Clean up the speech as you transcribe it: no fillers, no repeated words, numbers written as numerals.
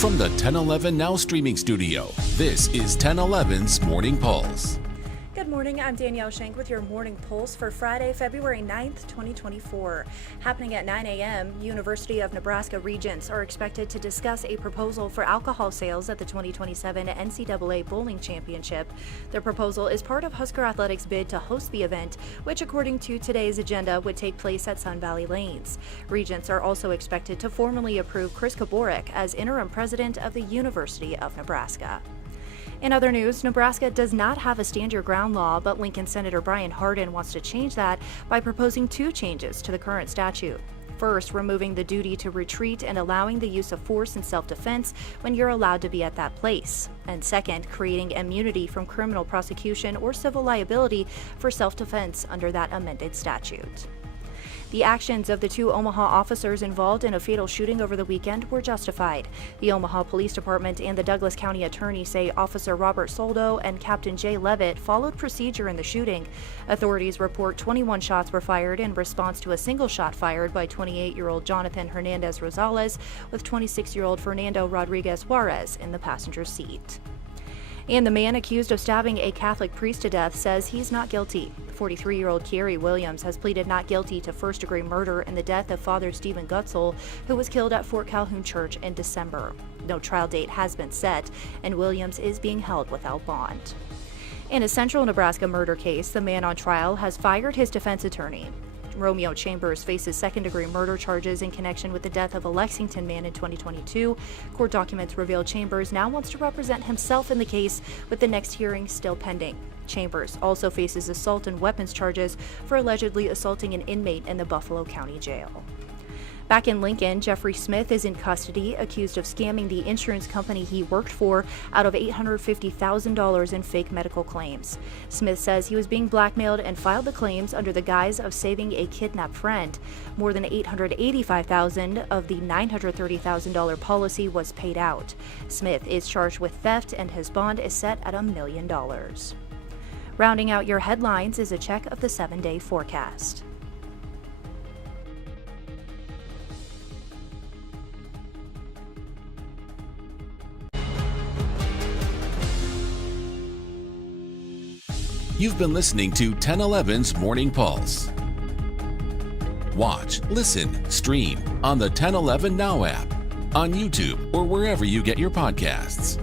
From the 1011 Now streaming studio, this is 1011's Morning Pulse. Good morning, I'm Danielle Schenk with your Morning Pulse for Friday, February 9th, 2024. Happening at 9 a.m., University of Nebraska regents are expected to discuss a proposal for alcohol sales at the 2027 NCAA Bowling Championship. The proposal is part of Husker Athletics' bid to host the event, which according to today's agenda would take place at Sun Valley Lanes. Regents are also expected to formally approve Chris Kaborek as interim president of the University of Nebraska. In other news, Nebraska does not have a stand your ground law, but Lincoln Senator Brian Hardin wants to change that by proposing two changes to the current statute. First, removing the duty to retreat and allowing the use of force in self-defense when you're allowed to be at that place. And second, creating immunity from criminal prosecution or civil liability for self-defense under that amended statute. The actions of the two Omaha officers involved in a fatal shooting over the weekend were justified. The Omaha Police Department and the Douglas County Attorney say Officer Robert Soldo and Captain Jay Levitt followed procedure in the shooting. Authorities report 21 shots were fired in response to a single shot fired by 28-year-old Jonathan Hernandez Rosales with 26-year-old Fernando Rodriguez Juarez in the passenger seat. And the man accused of stabbing a Catholic priest to death says he's not guilty. 43-year-old Kerry Williams has pleaded not guilty to first-degree murder in the death of Father Stephen Gutzel, who was killed at Fort Calhoun Church in December. No trial date has been set, and Williams is being held without bond. In a central Nebraska murder case, the man on trial has fired his defense attorney. Romeo Chambers faces second-degree murder charges in connection with the death of a Lexington man in 2022. Court documents reveal Chambers now wants to represent himself in the case, with the next hearing still pending. Chambers also faces assault and weapons charges for allegedly assaulting an inmate in the Buffalo County Jail. Back in Lincoln, Jeffrey Smith is in custody, accused of scamming the insurance company he worked for out of $850,000 in fake medical claims. Smith says he was being blackmailed and filed the claims under the guise of saving a kidnapped friend. More than $885,000 of the $930,000 policy was paid out. Smith is charged with theft and his bond is set at $1 million. Rounding out your headlines is a check of the 7-day forecast. You've been listening to 1011's Morning Pulse. Watch, listen, stream on the 1011 Now app, on YouTube, or wherever you get your podcasts.